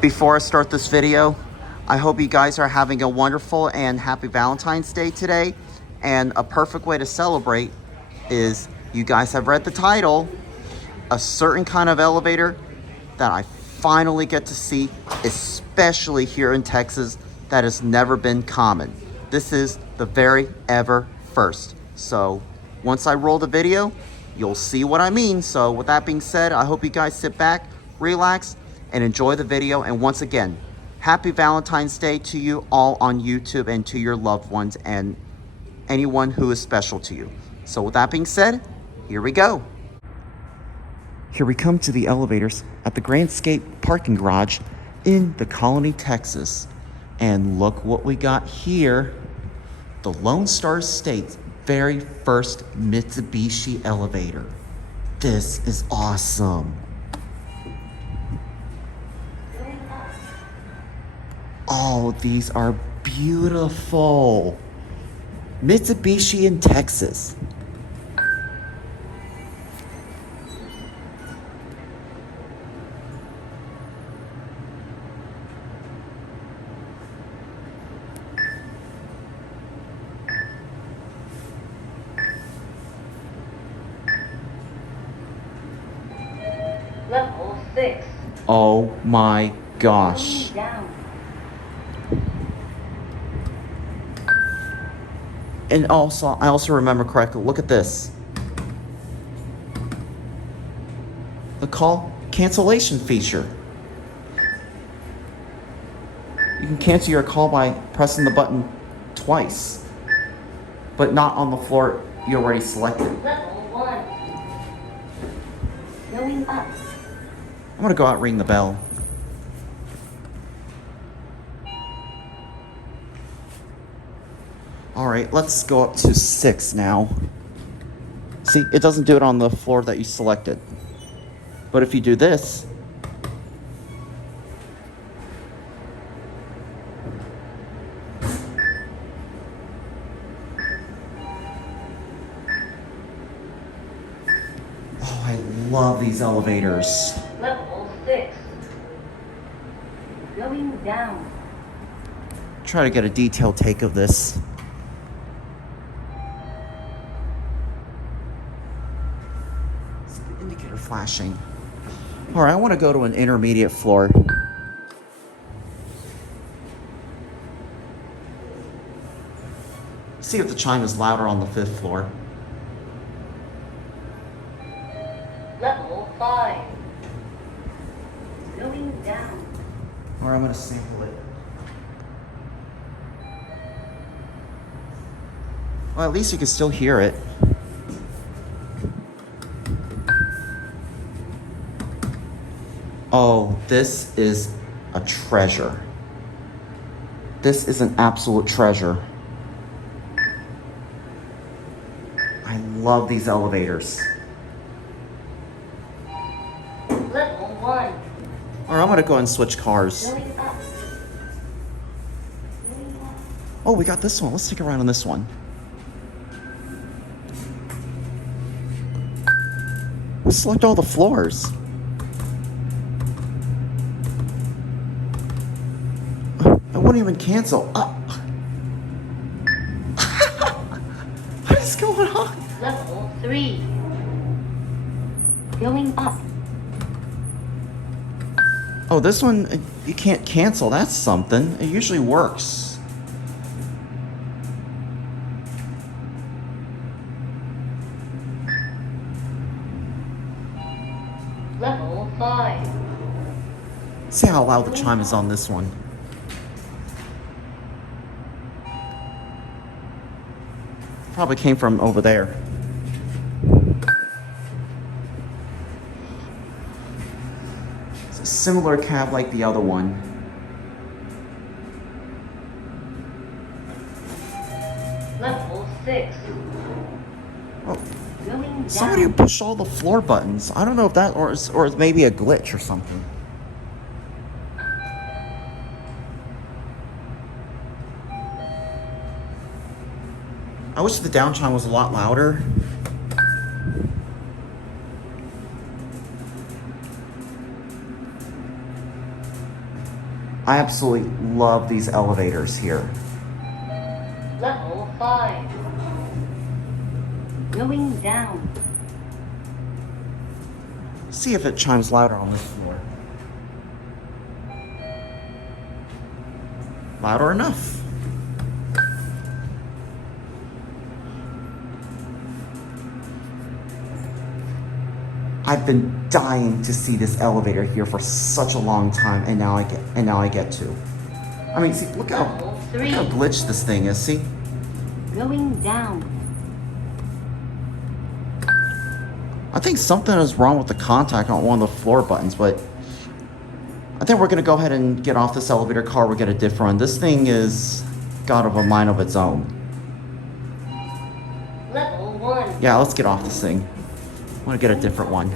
Before I start this video, I hope you guys are having a wonderful and happy Valentine's Day today. And a perfect way to celebrate is, you guys have read the title, a certain kind of elevator that I finally get to see, especially here in Texas, that has never been common. This is the very ever first. So once I roll the video, you'll see what I mean. So with that being said, I hope you guys sit back, relax, and enjoy the video. And once again, happy Valentine's Day to you all on YouTube and to your loved ones and anyone who is special to you. So with that being said, here we go. Here we come to the elevators at the Grandscape parking garage in the Colony, Texas. And look what we got here. The Lone Star State's very first Mitsubishi elevator. This is awesome. Oh, these are beautiful. Mitsubishi in Texas. Level 6. Oh my gosh. Down. And also, I also remember correctly, look at this. The call cancellation feature. You can cancel your call by pressing the button twice, but not on the floor you already selected. Level 1. Going up. I'm gonna go out and ring the bell. All right, let's go up to 6 now. See, it doesn't do it on the floor that you selected. But if you do this, oh, I love these elevators. Level 6. Going down. Try to get a detailed take of this. It's the indicator flashing. All right, I want to go to an intermediate floor. See if the chime is louder on the 5th floor. Level 5. Going down. Or I'm going to sample it. Well, at least you can still hear it. Oh, this is a treasure. This is an absolute treasure. I love these elevators. Level 1. Or I'm going to go and switch cars. Going up. Oh, we got this one. Let's take a ride on this one. Let's select all the floors. I wouldn't even cancel. What is going on? Level 3. Going up. Oh, this one, you can't cancel. That's something. It usually works. Level 5. See how loud the chime is on this one. Probably came from over there. It's a similar cab like the other one. Level 6. Oh, Going down. somebody pushed all the floor buttons. I don't know if that or it's maybe a glitch or something. I wish the down chime was a lot louder. I absolutely love these elevators here. Level 5. Going down. See if it chimes louder on this floor. Louder enough. I've been dying to see this elevator here for such a long time, and now I get to. I mean, see, look how glitched this thing is. See? Going down. I think something is wrong with the contact on one of the floor buttons, but I think we're gonna go ahead and get off this elevator car. We'll get a different one. This thing is got of a mind of its own. Level 1. Yeah, let's get off this thing. I want to get a different one.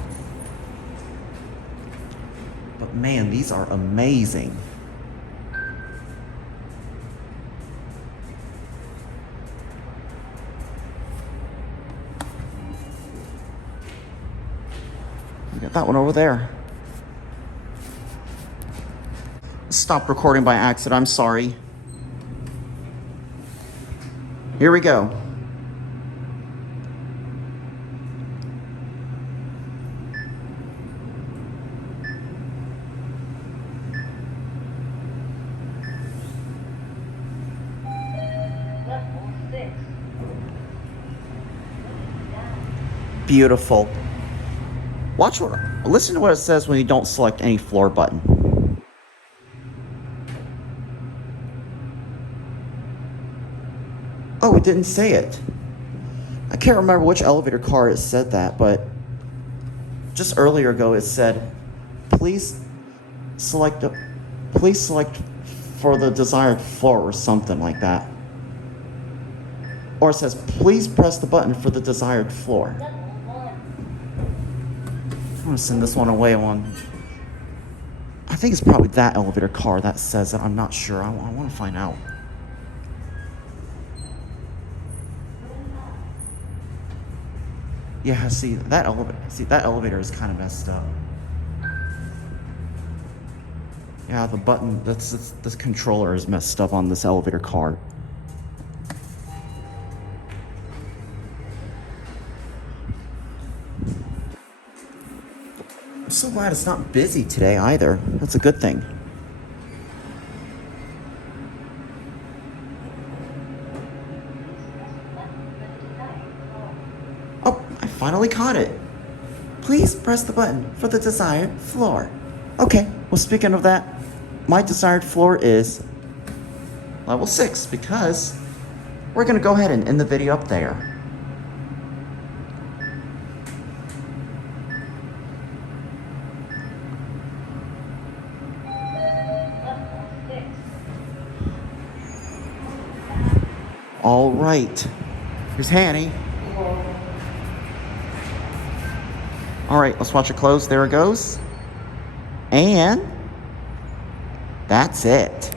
But man, these are amazing. We got that one over there. Stopped recording by accident. I'm sorry. Here we go. Level 6. Beautiful. Listen to what it says when you don't select any floor button. Oh, it didn't say it. I can't remember which elevator car it said that, but just earlier ago it said, please select for the desired floor or something like that. Or it says, please press the button for the desired floor. Level 1. I'm gonna send this one away on. I think it's probably that elevator car that says it. I'm not sure. I want to find out. Yeah, see that elevator is kind of messed up. Yeah, the button, this controller is messed up on this elevator car. I'm so glad it's not busy today either. That's a good thing. Oh, I finally caught it. Please press the button for the desired floor. Okay, well, speaking of that, my desired floor is level 6 because we're gonna go ahead and end the video up there. Level 6. All right, here's Hanny. All right, let's watch it close. There it goes. And that's it.